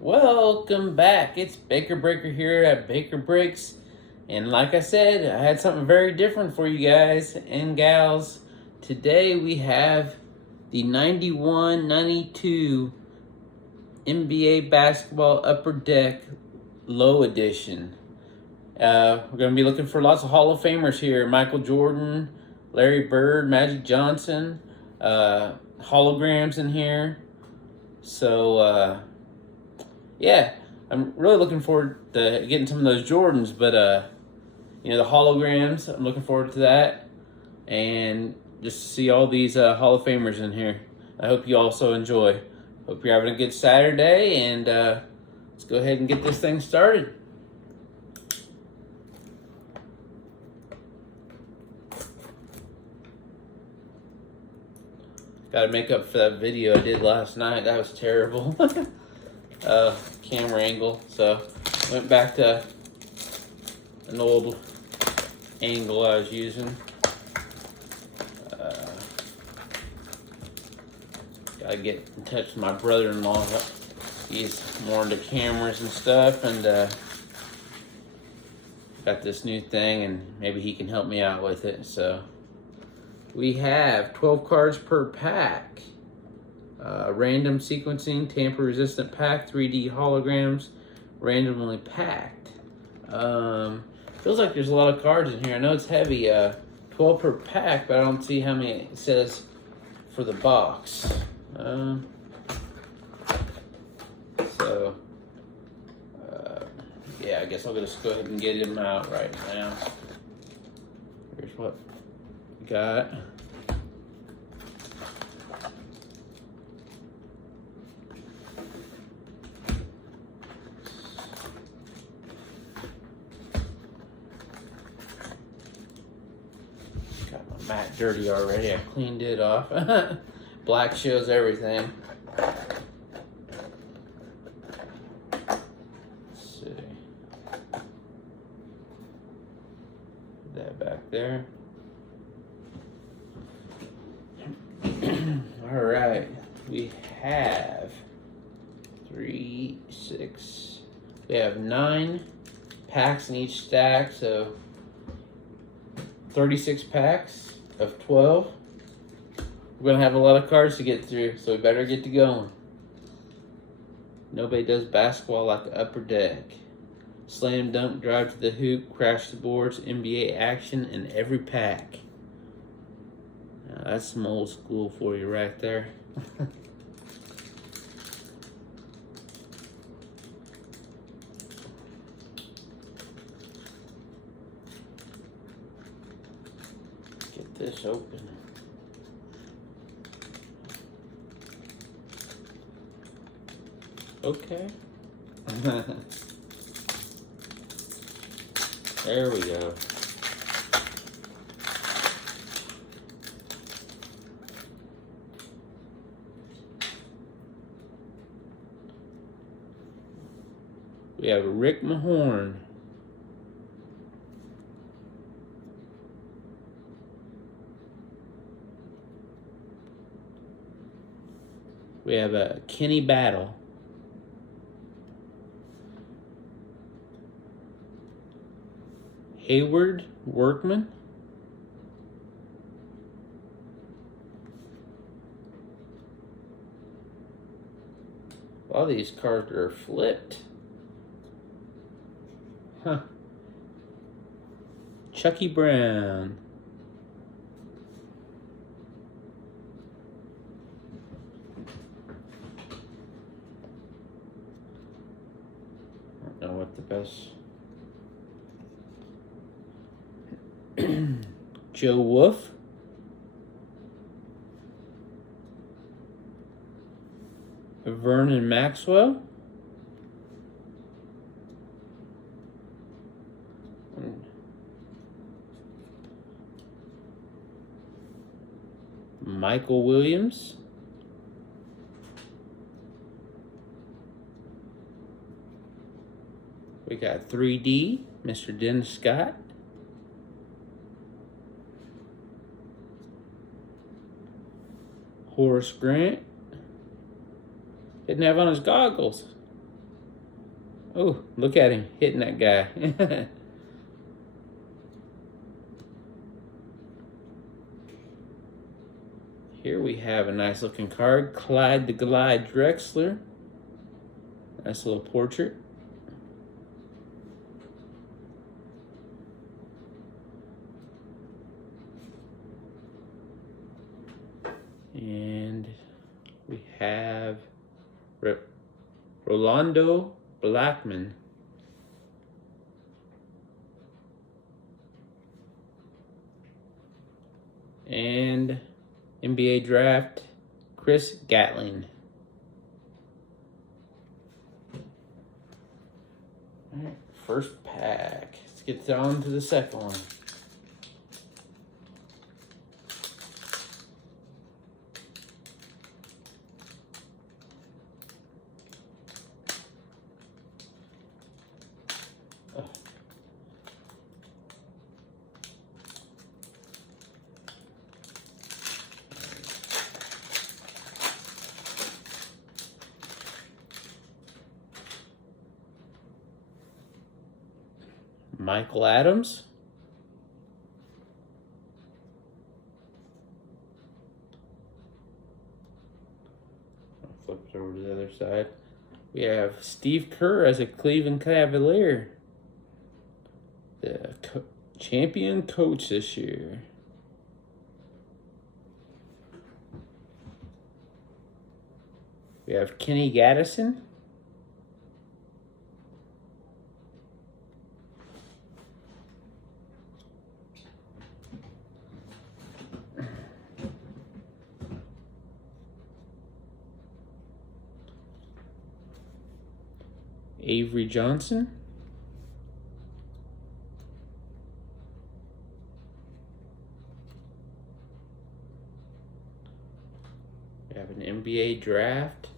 Welcome back. It's Baker Breaker here at Baker Breaks. And like I said, I had something very different for you guys and gals. Today we have the 91-92 NBA Basketball Upper Deck Low Edition. We're going to be looking for lots of Hall of Famers here. Michael Jordan, Larry Bird, Magic Johnson, holograms in here. So, yeah, I'm really looking forward to getting some of those Jordans, but the holograms, I'm looking forward to that, and just to see all these Hall of Famers in here. I hope you also enjoy. Hope you're having a good Saturday, and let's go ahead and get this thing started. Got to make up for that video I did last night. That was terrible. Camera angle, so went back to an old angle I was using. Gotta get in touch with my brother-in-law. He's more into cameras and stuff, and got this new thing, and maybe he can help me out with it. So we have 12 cards per pack. Random sequencing, tamper-resistant pack, 3D holograms, randomly packed. Feels like there's a lot of cards in here. I know it's heavy, 12 per pack, but I don't see how many it says for the box. Yeah, I guess I'll just go ahead and get him out right now. Here's what we got. Mat dirty already. I cleaned it off. Black shows everything. Let's see. Put that back there. All right. We have 3, 6. We have 9 packs in each stack, so 36 packs of 12. We're gonna have a lot of cards to get through, so we better get to going. Nobody does basketball like the Upper Deck. Slam dunk, drive to the hoop, crash the boards, NBA action in every pack. Now, that's some old school for you right there. Get this open. Okay. There we go. We have Rick Mahorn. We have a Kenny Battle. Hayward Workman. All these cards are flipped. Huh. Chucky Brown. I don't know what the best. Joe Wolf. Vernon Maxwell. Michael Williams. We got 3D, Mr. Dennis Scott. Horace Grant. Didn't have on his goggles. Oh, look at him hitting that guy. Here we have a nice looking card. Clyde the Glide Drexler. Nice little portrait. And we have Rolando Blackman. And NBA Draft, Chris Gatling. All right, first pack. Let's get on to the second one. Michael Adams. I'll flip it over to the other side. We have Steve Kerr as a Cleveland Cavalier. The champion coach this year. We have Kenny Gaddison. Avery Johnson. We have an NBA draft.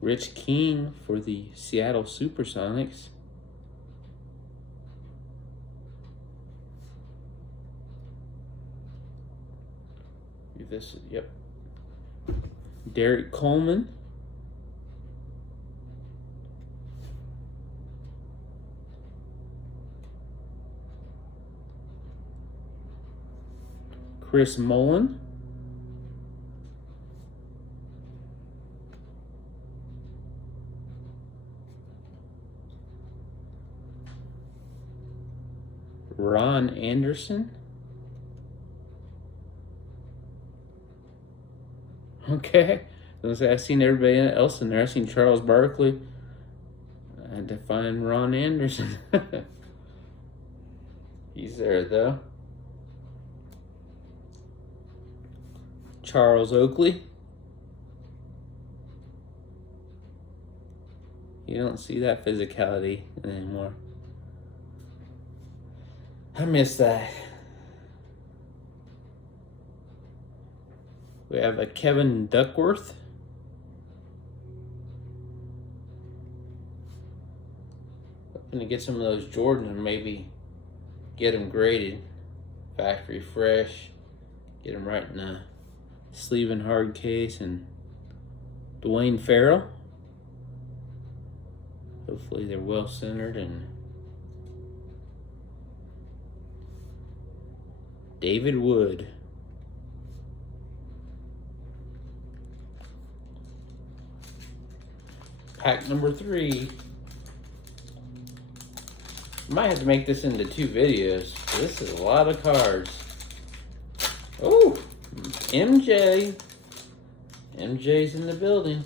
Rich King for the Seattle Supersonics. This, yep. Derek Coleman. Chris Mullen. Ron Anderson. Okay. I've seen everybody else in there. I've seen Charles Barkley. I had to find Ron Anderson. He's there, though. Charles Oakley. You don't see that physicality anymore. I miss that. We have a Kevin Duckworth. Hoping to get some of those Jordans and maybe get them graded. Factory fresh. Get them right in a sleeve and hard case. And Dwayne Farrell. Hopefully they're well centered. And David Wood. Pack number 3. Might have to make this into 2 videos. This is a lot of cards. Oh, MJ. MJ's in the building.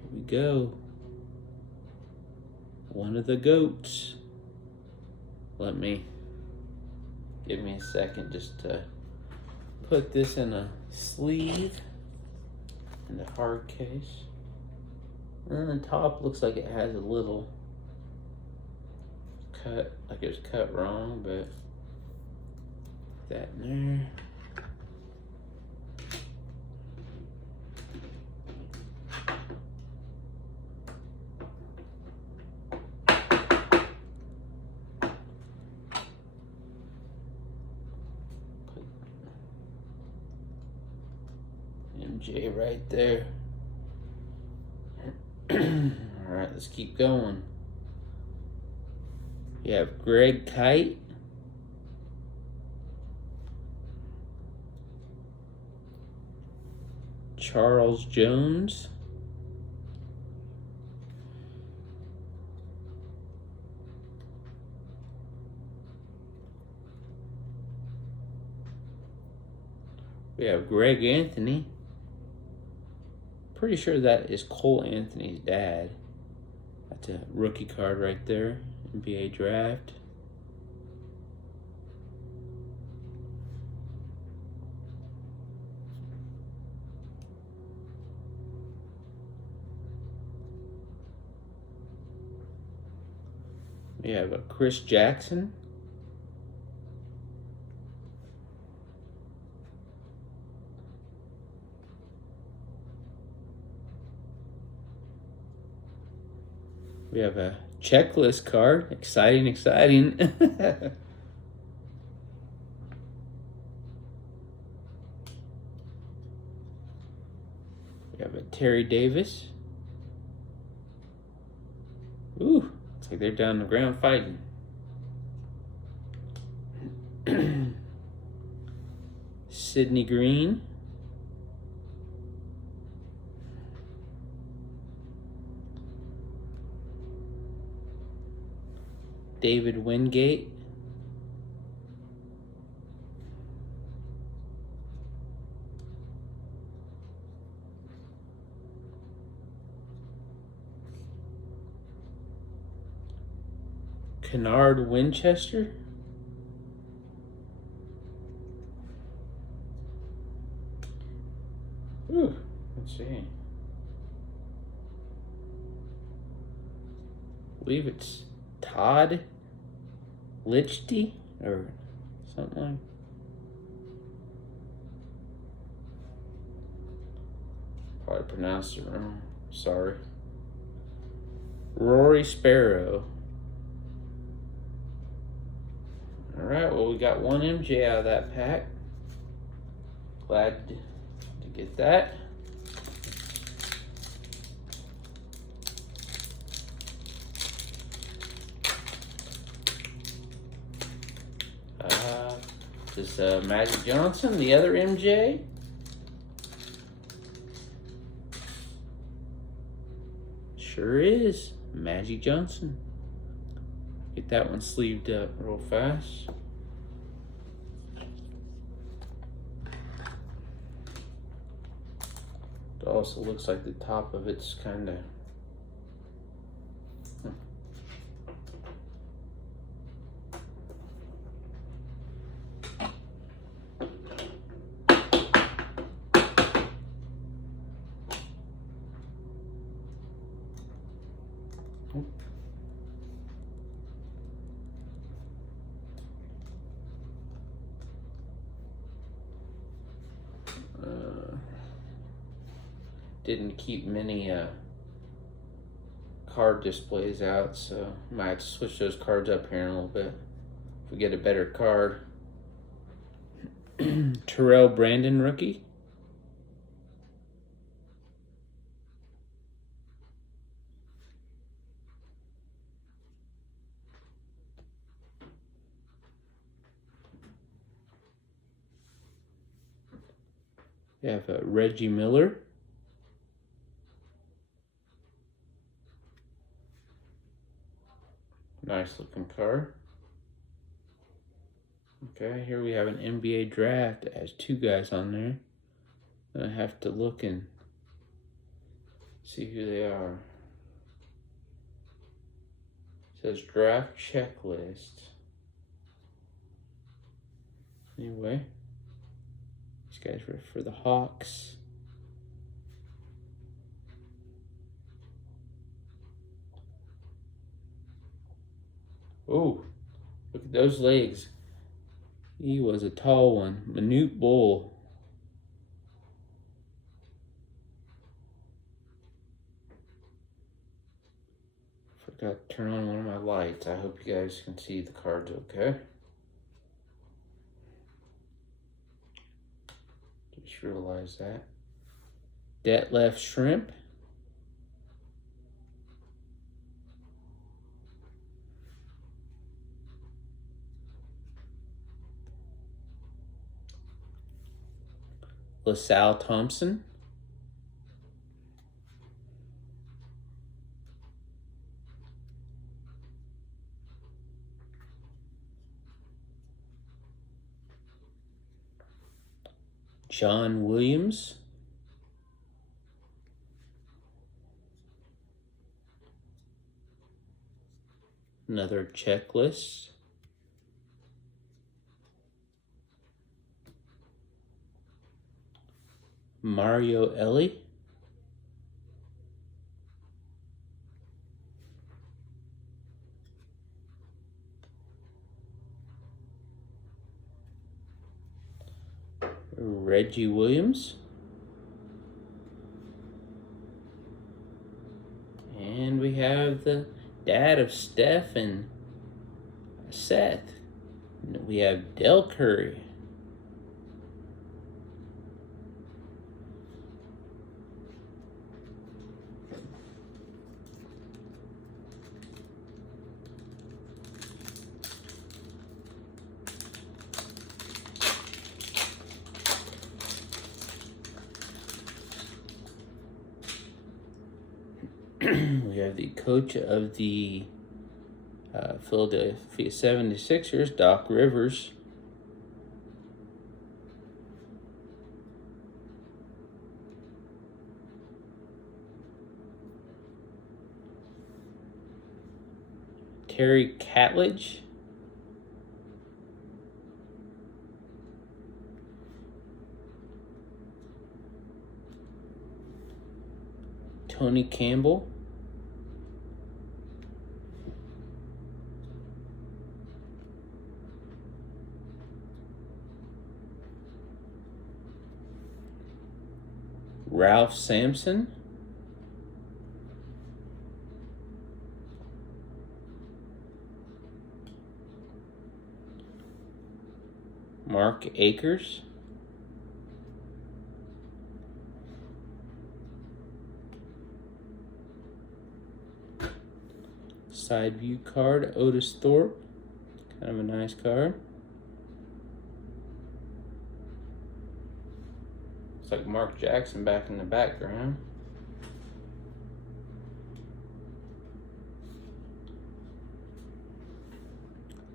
Here we go. One of the GOATs. Give me a second just to put this in a sleeve. In the hard case. And the top looks like it has a little cut, like it was cut wrong, but that in there. Put MJ right there. Alright, let's keep going. We have Greg Kite. Charles Jones. We have Greg Anthony. Pretty sure that is Cole Anthony's dad. That's a rookie card right there. NBA draft. We have a Chris Jackson. We have a checklist card. Exciting, exciting. We have a Terry Davis. Ooh, looks like they're down the ground fighting. Sidney Green. David Wingate. Kennard Winchester. Ooh, let's see. I believe it's Todd Lichty or something like. Probably pronounced it wrong. Sorry. Rory Sparrow. Alright, well, we got one MJ out of that pack. Glad to get that. This Magic Johnson, the other MJ. Sure is Magic Johnson. Get that one sleeved up real fast. It also looks like the top of it's kind of didn't keep many card displays out, so might have to switch those cards up here in a little bit if we get a better card. Terrell Brandon rookie. We have Reggie Miller. Nice looking card. Okay, here we have an NBA draft that has two guys on there. I have to look and see who they are. It says draft checklist. Anyway, these guys were for the Hawks. Oh, look at those legs. He was a tall one. Manute Bull. Forgot to turn on one of my lights. I hope you guys can see the cards okay. Just realized that. Detlef Shrimp. LaSalle Thompson. John Williams. Another checklist. Mario Ellie. Reggie Williams. And we have the dad of Steph and Seth. We have Del Curry. We have the coach of the Philadelphia 76ers, Doc Rivers. Terry Catledge. Tony Campbell. Ralph Sampson. Mark Akers. Side view card, Otis Thorpe. Kind of a nice card. Looks like Mark Jackson back in the background.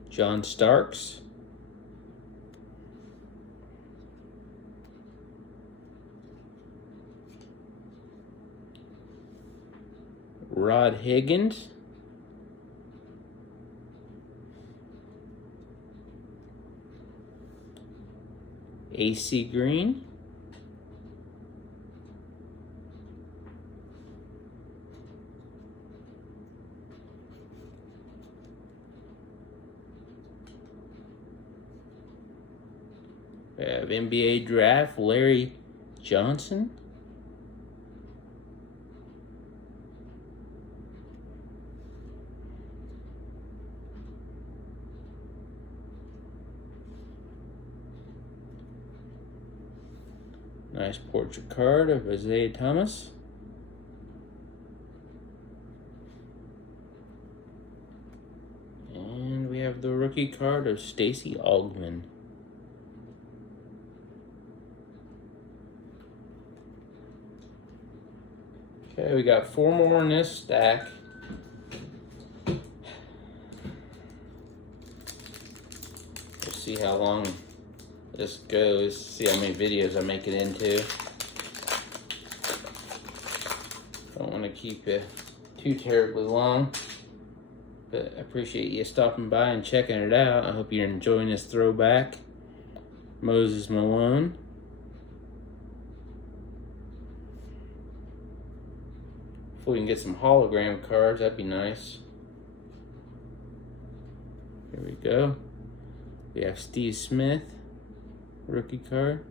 John Starks. Rod Higgins. AC Green. We have NBA draft, Larry Johnson. Nice portrait card of Isaiah Thomas. And we have the rookie card of Stacey Augmon. Okay, we got 4 more in this stack. We'll see how long this goes, see how many videos I make it into. Don't want to keep it too terribly long, but I appreciate you stopping by and checking it out. I hope you're enjoying this throwback. Moses Malone. If we can get some hologram cards, that'd be nice. Here we go. We have Steve Smith, rookie card.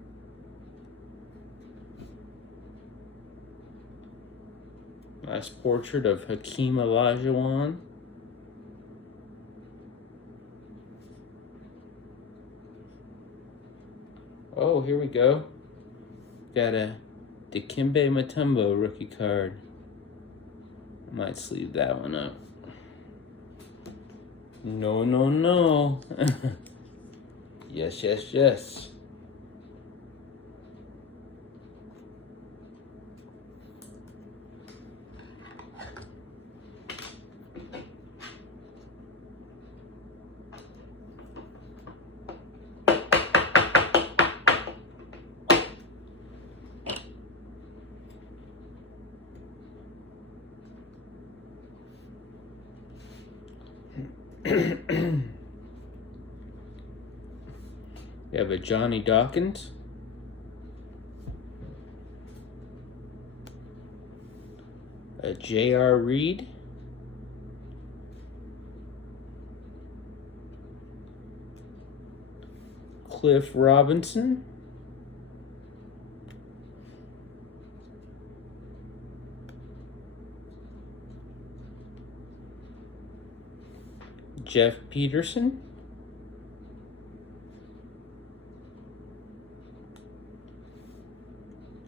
Nice portrait of Hakeem Olajuwon. Oh, here we go. Got a Dikembe Mutombo rookie card. I might sleeve that one up. No, no, no. Yes, yes, yes. We have a Johnny Dawkins. A J.R. Reed. Cliff Robinson. Jeff Peterson.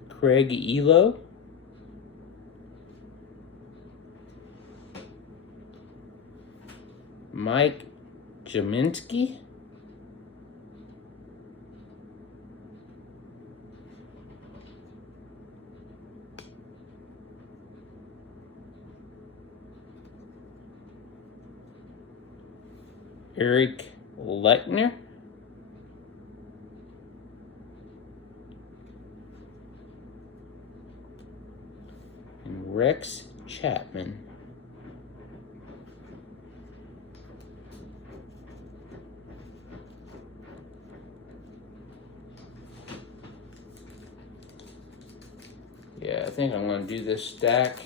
Craig Elo. Mike Jaminski. Eric Lechner. And Rex Chapman. Yeah, I think I'm going to do this stack,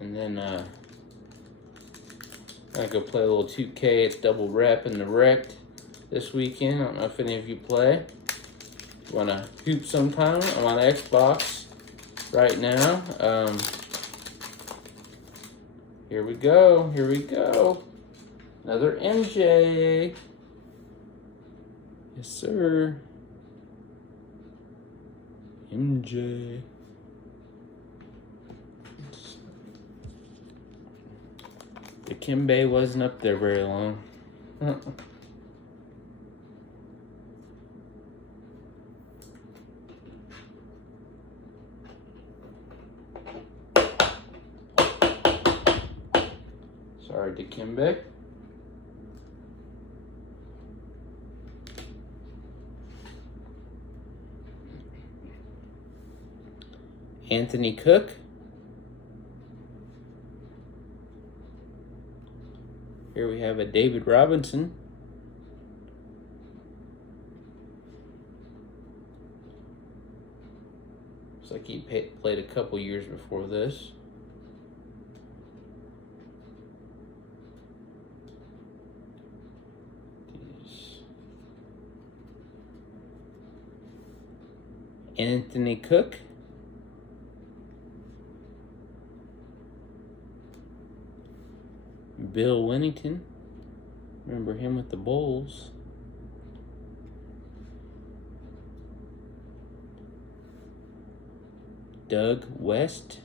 and then I'm going to go play a little 2K. It's double rep in the Rect this weekend. I don't know if any of you play. If you want to hoop sometime, I'm on Xbox right now. Here we go. Here we go. Another MJ. Yes, sir. MJ. The Kimbe wasn't up there very long. Sorry, Dikembe. Anthony Cook. Here we have a David Robinson. Looks like he played a couple years before this. Anthony Cook. Bill Winnington. Remember him with the Bulls. Doug West.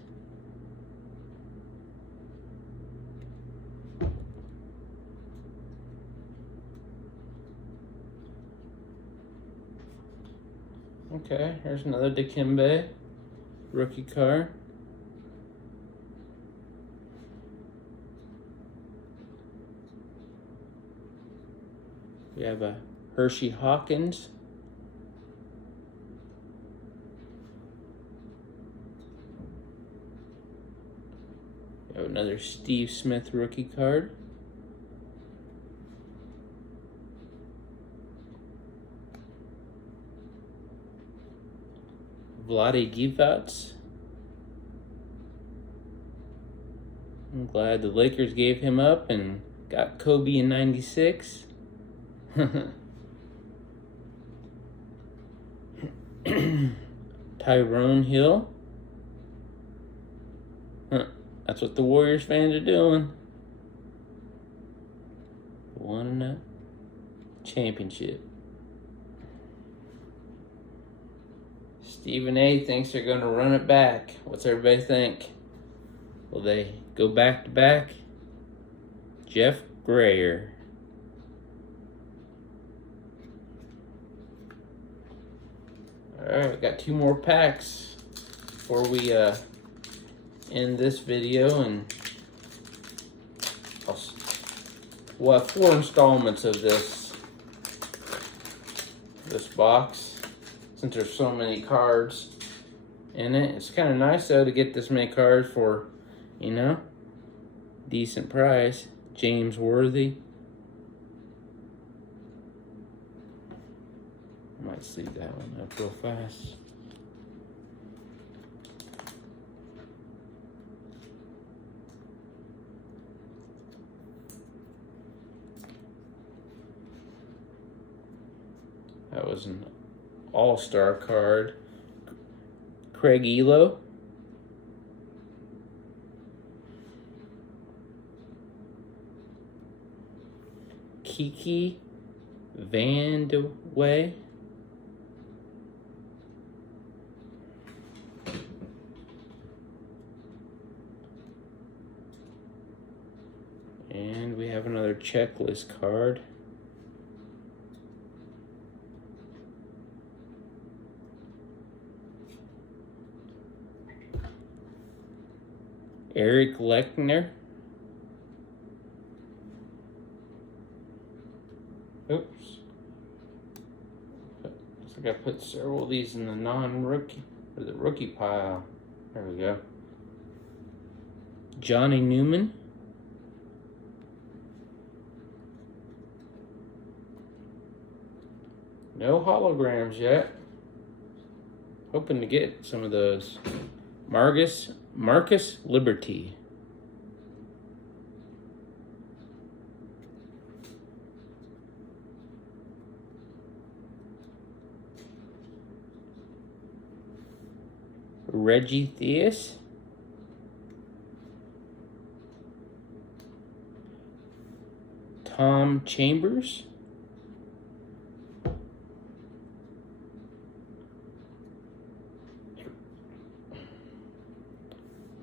Okay, here's another Dikembe rookie card. We have a Hershey Hawkins. We have another Steve Smith rookie card. Vlade Divac. I'm glad the Lakers gave him up and got Kobe in '96. Tyrone Hill. That's what the Warriors fans are doing. Won a championship. Stephen A. thinks they're going to run it back. What's everybody think? Will they go back to back? Jeff Grayer. Alright, we got 2 more packs before we end this video, and we'll have 4 installments of this box, since there's so many cards in it. It's kind of nice though to get this many cards for, you know, decent price. James Worthy. I might sleeve that one up real fast. That was an all-star card. Craig Elo. Kiki Van de Way. And we have another checklist card. Eric Lechner. Oops. Looks like I put several of these in the non-rookie, or the rookie pile. There we go. Johnny Newman. No holograms yet. Hoping to get some of those. Marcus Liberty. Reggie Theus. Tom Chambers.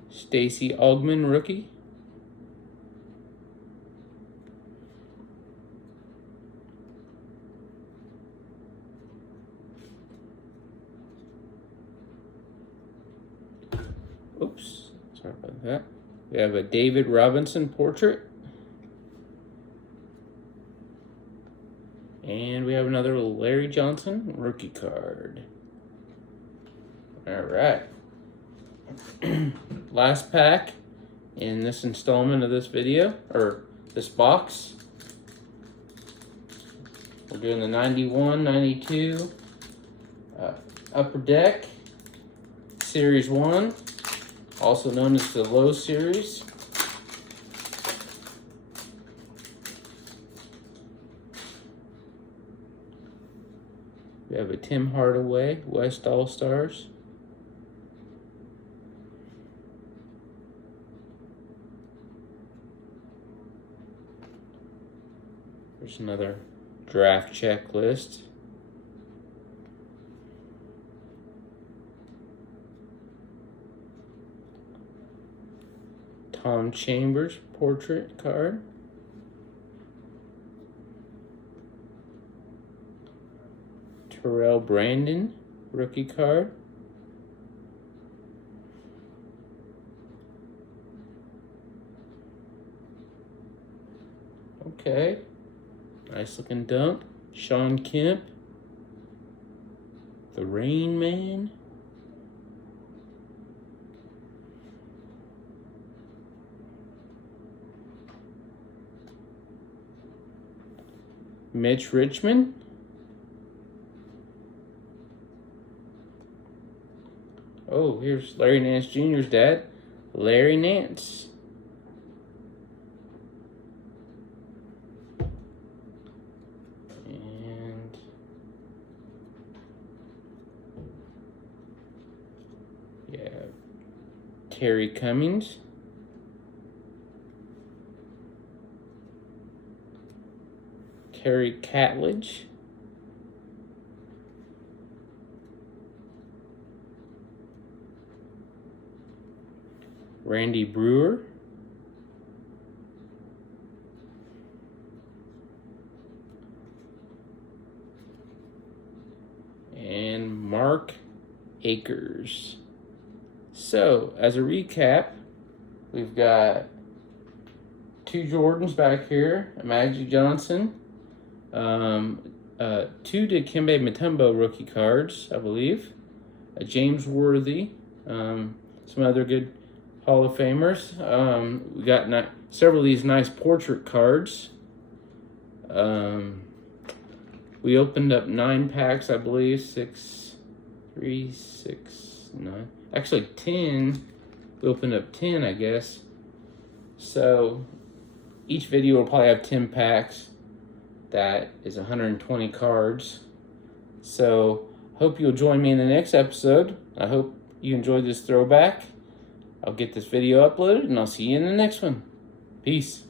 Stacey Augmon, rookie. Oops, sorry about that. We have a David Robinson portrait. And we have another Larry Johnson rookie card. All right. Last pack in this installment of this video, or this box. We're doing the 91, 92 Upper Deck Series 1, also known as the Low Series. We have a Tim Hardaway West All-Stars. There's another draft checklist. Tom Chambers portrait card. Terrell Brandon rookie card. Okay. Nice looking dunk. Sean Kemp. The Rain Man. Mitch Richmond. Oh, here's Larry Nance Jr.'s dad, Larry Nance. And yeah, Terry Cummings. Terry Catledge. Randy Brewer. And Mark Akers. So, as a recap, we've got two Jordans back here, a Magic Johnson, two Dikembe Mutombo rookie cards, I believe, a James Worthy, some other good Hall of Famers. We got several of these nice portrait cards. We opened up 9 packs, I believe. 6, 3, 6, 9. Actually, 10. We opened up 10, I guess. So, each video will probably have 10 packs. That is 120 cards. So, hope you'll join me in the next episode. I hope you enjoyed this throwback. I'll get this video uploaded, and I'll see you in the next one. Peace.